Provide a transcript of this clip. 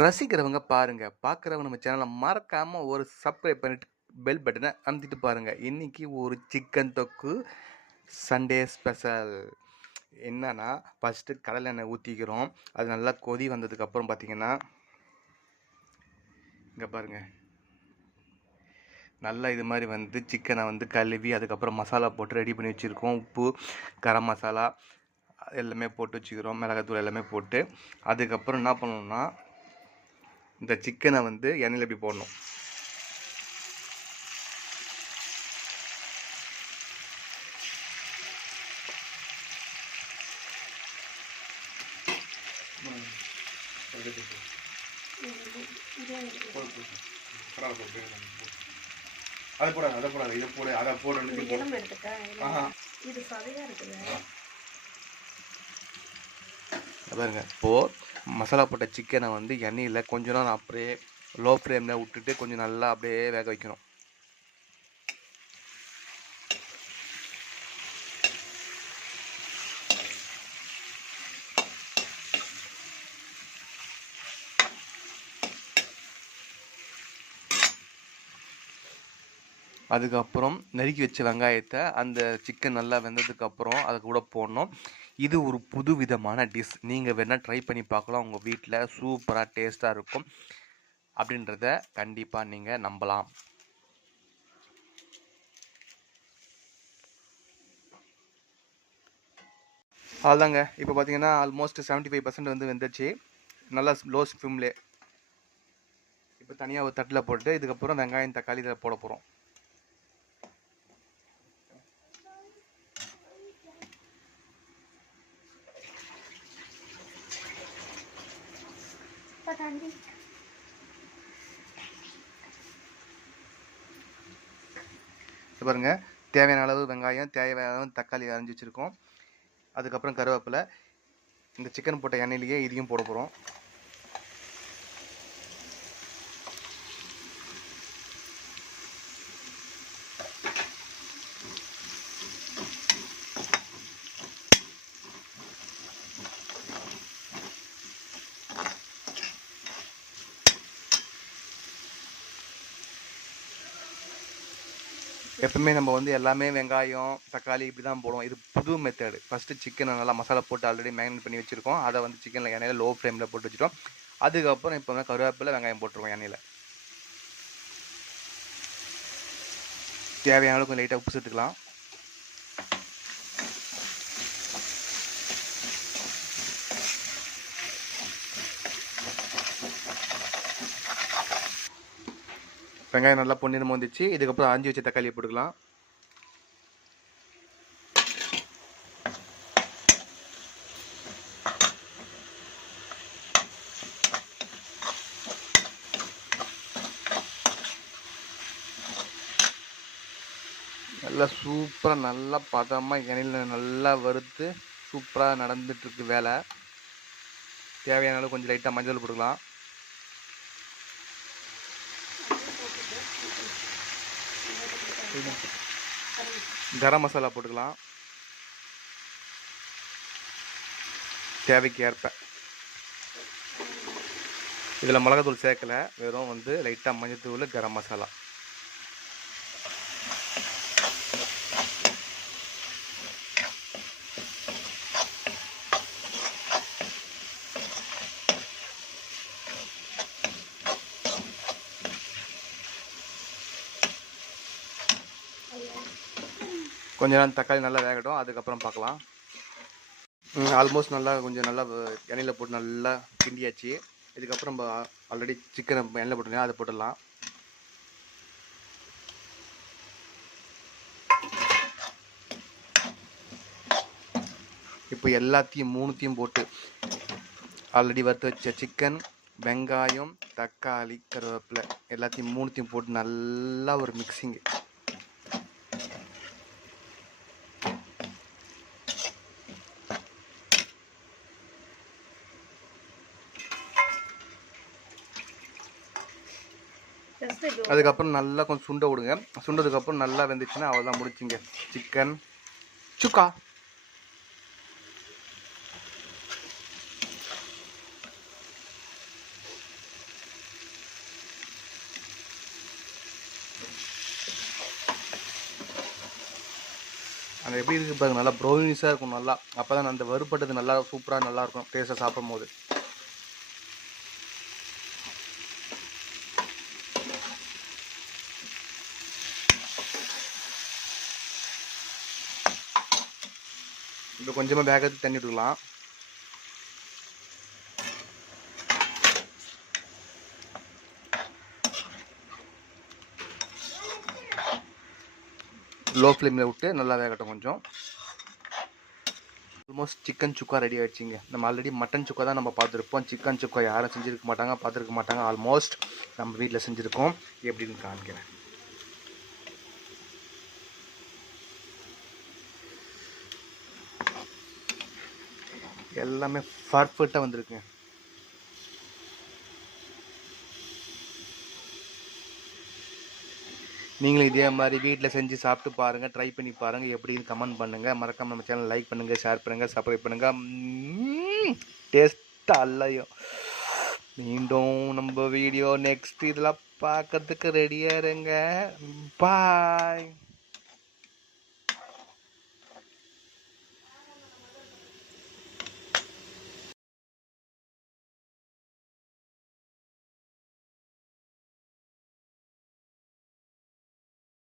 ரசிக்கிறவங்க பாருங்க. பார்க்குறவங்க நம்ம சேனல மறக்காம ஒரு சப்ஸ்கிரைப் பண்ணிட்டு பெல் பட்டன அமுத்திட்டு பாருங்க. இன்னைக்கு ஒரு சிக்கன் தொக்கு சண்டே ஸ்பெஷல். என்னன்னா, ஃபர்ஸ்ட்டு கடலை எண்ணெய் ஊத்திக்கிறோம். அது நல்லா கொதி வந்ததுக்கப்புறம் பார்த்தீங்கன்னா, இங்க பாருங்க. நல்லா இது மாரி வந்து சிக்கன வந்து கழுவி, அதுக்கப்புறம் மசாலா போட்டு ரெடி பண்ணி வச்சுருக்கோம். உப்பு, கரம் மசாலா எல்லாமே போட்டு வச்சுக்கிறோம். மிளகாத்தூள் எல்லாமே போட்டு, அதுக்கப்புறம் என்ன பண்ணணும்னா, இந்த சிக்கன வந்து எண்ணெயில இப்படி போடணும். அதை போடாது அதை போடாது இதை போடு அதை போடு பாருங்க. இப்போது மசாலா போட்ட சிக்கனை வந்து எண்ணெயில் கொஞ்ச நேரம் அப்படியே லோ ஃப்ளேமில் விட்டுட்டு கொஞ்சம் நல்லா அப்படியே வேக வைக்கணும். அதுக்கப்புறம் நறுக்கி வச்ச வெங்காயத்தை அந்த சிக்கன் நல்லா வெந்ததுக்கப்புறம் அது கூட போடணும். இது ஒரு புது விதமான டிஷ். நீங்கள் வேணால் ட்ரை பண்ணி பார்க்கலாம். உங்கள் வீட்டில் சூப்பராக டேஸ்ட்டாக இருக்கும் அப்படின்றத கண்டிப்பாக நீங்கள் நம்பலாம். அதுதாங்க இப்போ பார்த்தீங்கன்னா ஆல்மோஸ்ட் 75% வந்து வெந்துச்சு. நல்லா லோ ஃப்ளேம்லே. இப்போ தனியாக ஒரு தட்டில் போட்டு இதுக்கப்புறம் வெங்காயம் தக்காளி இதில் போட போகிறோம். பாருங்க, தேவையான அளவு வெங்காயம், தேவையான அளவு தக்காளி அரைஞ்சி வச்சுருக்கோம். அதுக்கப்புறம் கருவேப்பிலை, இந்த சிக்கன் போட்ட எண்ணெயிலேயே இதையும் போட போகிறோம். எப்பவுமே நம்ம வந்து எல்லாமே வெங்காயம் தக்காளி இப்படி தான் போடுவோம். இது புது மெத்தடு. ஃபஸ்ட்டு சிக்கனை நல்லா மசாலா போட்டு ஆல்ரெடி மேரினேட் பண்ணி வச்சுருக்கோம். அதை வந்து சிக்கனில் எண்ணெயில் லோ ஃப்ளேமில் போட்டு வச்சுட்டோம். அதுக்கப்புறம் இப்போ வந்து கருவேப்பிலை வெங்காயம் போட்டுருவோம் எண்ணெயில். தேவையான அளவுக்கு லைட்டாக உப்பு சேர்த்துக்கலாம். வெங்காயம் நல்லா பொன்னிறமாக வந்துச்சு. இதுக்கப்புறம் அரிஞ்சு வச்ச தக்காளியை போட்டுக்கலாம். நல்லா சூப்பராக நல்லா பதமாக எண்ணெயில் நல்லா வறுத்து சூப்பராக நடந்துட்டுருக்கு வேலை. தேவையான அளவு கொஞ்சம் லைட்டாக மஞ்சள் போட்டுக்கலாம். கரம் மசாலா போட்டுக்கலாம் தேவைக்கு ஏற்ப. இதில் மிளகாத்தூள் சேர்க்கலை, வெறும் வந்து லைட்டாக மஞ்சத்தூள் கரம் மசாலா. கொஞ்ச நேரம் தக்காளி நல்லா வேகட்டும், அதுக்கப்புறம் பார்க்கலாம். ஆல்மோஸ்ட் நல்லா கொஞ்சம் நல்லா எண்ணெயில் போட்டு நல்லா கிண்டியாச்சு. இதுக்கப்புறம் நம்ம ஆல்ரெடி சிக்கனை எண்ணெயில் போட்டுருந்தேன், அதை போட்டுடலாம். இப்போ எல்லாத்தையும் மூணுத்தையும் போட்டு ஆல்ரெடி வறுத்து வச்ச சிக்கன், வெங்காயம், தக்காளி, கருவேப்பிலை எல்லாத்தையும் மூணுத்தையும் போட்டு நல்லா ஒரு மிக்சிங்கு. அதுக்கப்புறம் நல்லா கொஞ்சம் சுண்ட விடுங்க. சுண்டதுக்கப்புறம் நல்லா வெந்துச்சுன்னா அவ்வளோதான், முடிச்சிங்க சிக்கன் சுக்கா. அது எப்படி இருக்குது பாருங்க, நல்லா ப்ரௌனிஸாக இருக்கும். நல்லா அப்போ தான் அந்த வறுப்பட்டது நல்லா சூப்பராக நல்லாயிருக்கும் டேஸ்ட்டாக சாப்பிடும் போது. இப்போ கொஞ்சமாக வேகத்துக்கு தண்ணி விட்டுக்கலாம். லோ ஃப்ளேமில் விட்டு நல்லா வேகட்டும் கொஞ்சம். ஆல்மோஸ்ட் சிக்கன் சுக்கா ரெடி ஆகிடுச்சிங்க. நம்ம ஆல்ரெடி மட்டன் சுக்கா தான் நம்ம பார்த்துருப்போம். சிக்கன் சுக்கா யாரும் செஞ்சுருக்க மாட்டாங்க, பார்த்துருக்க மாட்டாங்க. ஆல்மோஸ்ட் நம்ம வீட்டில் செஞ்சுருக்கோம். எப்படின்னு காமிக்கிறேன். எல்லாமே பர்ஃபெக்டாக வந்திருக்குங்க. நீங்களும் இதே மாதிரி வீட்டில் செஞ்சு சாப்பிட்டு பாருங்கள், ட்ரை பண்ணி பாருங்கள், எப்படின்னு கமெண்ட் பண்ணுங்கள். மறக்காமல் நம்ம சேனல் லைக் பண்ணுங்கள், ஷேர் பண்ணுங்கள், சப்ஸ்கிரைப் பண்ணுங்கள். டேஸ்ட்டாக இல்லையும் மீண்டும் நம்ம வீடியோ நெக்ஸ்ட் இதெல்லாம் பார்க்கறதுக்கு ரெடியாக இருங்க. பாய்.